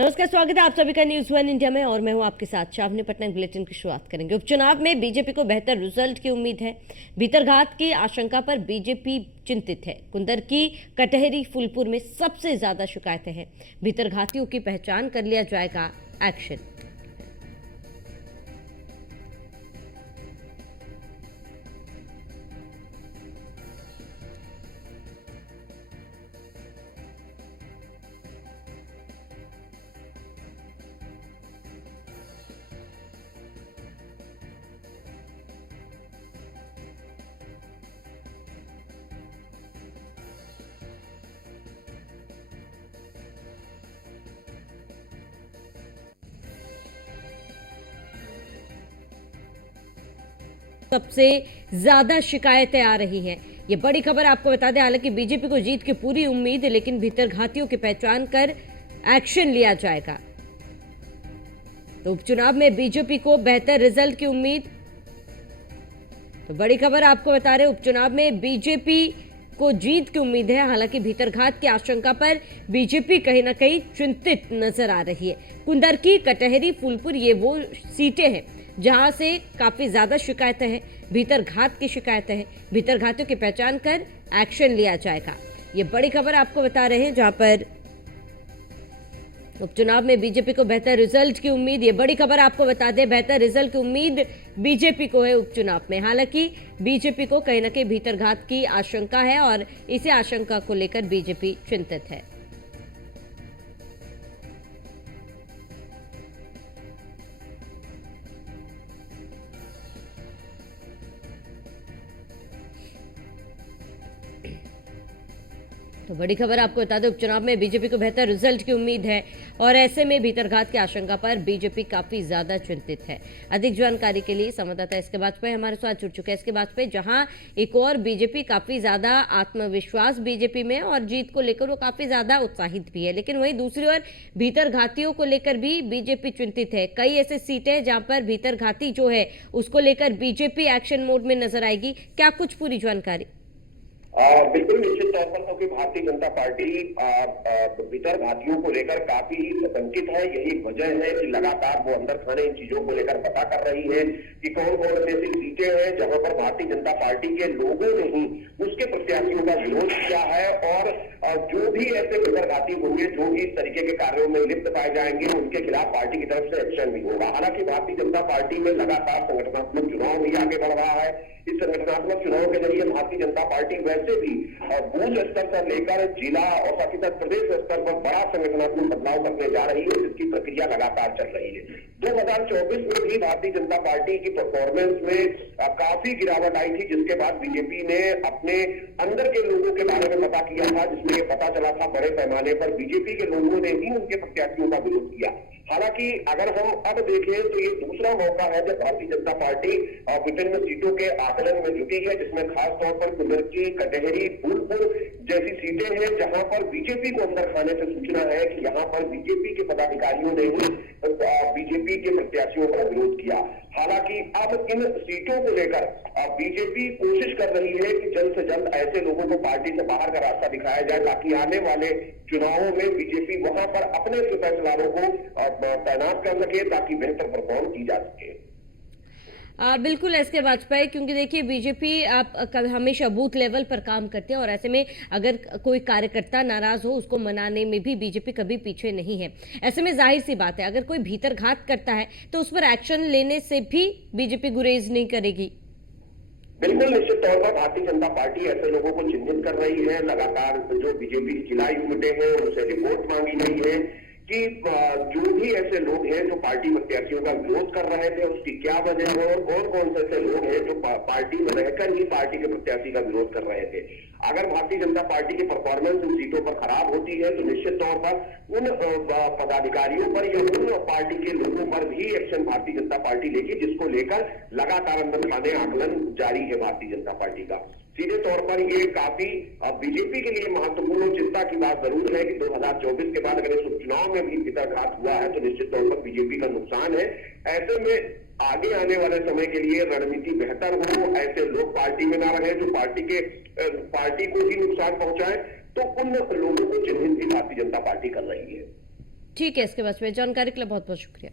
नमस्कार, स्वागत है आप सभी का न्यूज वन इंडिया में और मैं हूं आपके साथ शावनी पटना। बुलेटिन की शुरुआत करेंगे। उपचुनाव में बीजेपी को बेहतर रिजल्ट की उम्मीद है। भीतरघात की आशंका पर बीजेपी चिंतित है। कुंदरकी, कटहरी, फूलपुर में सबसे ज्यादा शिकायतें हैं। भीतरघातियों की पहचान कर लिया जाएगा एक्शन। सबसे ज्यादा शिकायतें आ रही हैं। ये बड़ी खबर आपको बता दें, हालांकि बीजेपी को जीत की पूरी उम्मीद, लेकिन भीतरघातियों की पहचान कर एक्शन लिया जाएगा। तो उपचुनाव में बीजेपी को बेहतर रिजल्ट की उम्मीद। तो बड़ी खबर आपको बता रहे, उपचुनाव में बीजेपी को जीत की उम्मीद है। हालांकि भीतरघात की आशंका पर बीजेपी कहीं ना कहीं चिंतित नजर आ रही है। कुंदरकी, कटहरी, फूलपुर ये वो सीटें हैं जहां से काफी ज्यादा शिकायतें हैं, भीतरघात की शिकायतें हैं। भीतरघातियों की पहचान कर एक्शन लिया जाएगा। ये बड़ी खबर आपको बता रहे हैं, जहां पर उपचुनाव में बीजेपी को बेहतर रिजल्ट की उम्मीद। ये बड़ी खबर आपको बता दें, बेहतर रिजल्ट की उम्मीद बीजेपी को है उपचुनाव में। हालांकि बीजेपी को कहीं ना कहीं भीतरघात की आशंका है और इसी आशंका को लेकर बीजेपी चिंतित है। तो बड़ी खबर आपको बता दें, उपचुनाव में बीजेपी को बेहतर रिजल्ट की उम्मीद है और ऐसे में भीतरघात की आशंका पर बीजेपी काफी ज्यादा चिंतित है। अधिक जानकारी के लिए संवाददाता एसके वाजपेयी हमारे साथ जुड़ चुके हैं। एसके वाजपेयी, जहां एक और बीजेपी काफी ज्यादा आत्मविश्वास बीजेपी में और जीत को लेकर वो काफी ज्यादा उत्साहित भी है, लेकिन वहीं दूसरी ओर भीतरघातियों को लेकर भी बीजेपी चिंतित है। कई ऐसे सीटें हैं जहां पर भीतरघाती जो है उसको लेकर बीजेपी एक्शन मोड में नजर आएगी। क्या कुछ पूरी जानकारी? बिल्कुल निश्चित तौर पर, क्योंकि भारतीय जनता पार्टी भीतरघातियों को लेकर काफी शंकित है। यही वजह है कि लगातार वो अंदर खाने इन चीजों को लेकर पता कर रही है कि कौन कौन सी ऐसी सीटें हैं जहां पर भारतीय जनता पार्टी के लोगों ने ही उसके प्रत्याशियों का विरोध किया है और जो भी ऐसे भीतरघाती होंगे, जो भी इस तरीके के कार्यों में लिप्त पाए जाएंगे, उनके खिलाफ पार्टी की तरफ से एक्शन भी होगा। हालांकि भारतीय जनता पार्टी में लगातार संगठनात्मक चुनाव भी आगे बढ़ रहा है। इस संगठनात्मक चुनाव के जरिए भारतीय जनता पार्टी वैसे भी बूथ स्तर से लेकर जिला और साथ ही साथ प्रदेश स्तर पर बड़ा संगठनात्मक बदलाव करने जा रही है, जिसकी प्रक्रिया लगातार चल रही है। 2024 में भी भारतीय जनता पार्टी की परफॉर्मेंस में काफी गिरावट आई थी, जिसके बाद बीजेपी ने अपने अंदर के लोगों के बारे में पता किया था, जिसमें ये पता चला था बड़े पैमाने पर बीजेपी के लोगों ने ही उनके प्रत्याशियों का विरोध किया। हालांकि अगर हम अब देखें तो ये दूसरा मौका है जब भारतीय जनता पार्टी विभिन्न सीटों के आकलन में जुटी है, जिसमें खास तौर पर कुंदरकी, कटहरी, फूलपुर जैसी सीटें हैं जहां पर बीजेपी को अंदर खाने से सूचना है कि यहां पर बीजेपी के पदाधिकारियों ने ही बीजेपी के प्रत्याशियों का विरोध किया। हालांकि अब इन सीटों को लेकर बीजेपी कोशिश कर रही है कि जल्द से जल्द ऐसे लोगों को पार्टी से बाहर का रास्ता दिखाया जाए, ताकि आने वाले चुनावों में बीजेपी वहां पर अपने सिपहसालारों को तैनात कर सके, ताकि बेहतर परफॉर्म की जा सके। बिल्कुल एसके वाजपेयी, क्योंकि देखिए बीजेपी आप हमेशा बूथ लेवल पर काम करते हैं और ऐसे में अगर कोई कार्यकर्ता नाराज हो उसको मनाने में भी बीजेपी कभी पीछे नहीं है। ऐसे में जाहिर सी बात है, अगर कोई भीतरघात करता है तो उस पर एक्शन लेने से भी बीजेपी गुरेज नहीं करेगी। बिल्कुल निश्चित तौर पर भारतीय जनता पार्टी ऐसे लोगों को चिन्हित कर रही है। लगातार जो बीजेपी की जिला यूनिटें हैं उनसे रिपोर्ट मांगी गई है कि जो भी ऐसे लोग हैं जो पार्टी प्रत्याशियों का विरोध कर रहे थे, उसकी क्या वजह है और कौन कौन से ऐसे लोग हैं जो पार्टी में रहकर ही पार्टी के प्रत्याशी का विरोध कर रहे थे। अगर भारतीय जनता पार्टी की परफॉर्मेंस उन सीटों पर खराब होती है तो निश्चित तौर पर उन पदाधिकारियों पर या उन पार्टी के लोगों पर भी एक्शन भारतीय जनता पार्टी लेगी, जिसको लेकर लगातार अंदर खाने आकलन जारी है भारतीय जनता पार्टी का। सीधे तौर पर ये काफी बीजेपी के लिए महत्वपूर्ण चिंता की बात जरूर है कि 2024 के बाद अगर इस उपचुनाव में भी भीतरघात हुआ है तो निश्चित तौर पर बीजेपी का नुकसान है। ऐसे में आगे आने वाले समय के लिए रणनीति बेहतर हो, ऐसे लोग पार्टी में ना रहे जो पार्टी को ही नुकसान पहुंचाए, तो उन लोगों को चिन्हित भी भारतीय जनता पार्टी कर रही है। ठीक है, इसके बाद में जानकारी के लिए बहुत बहुत शुक्रिया।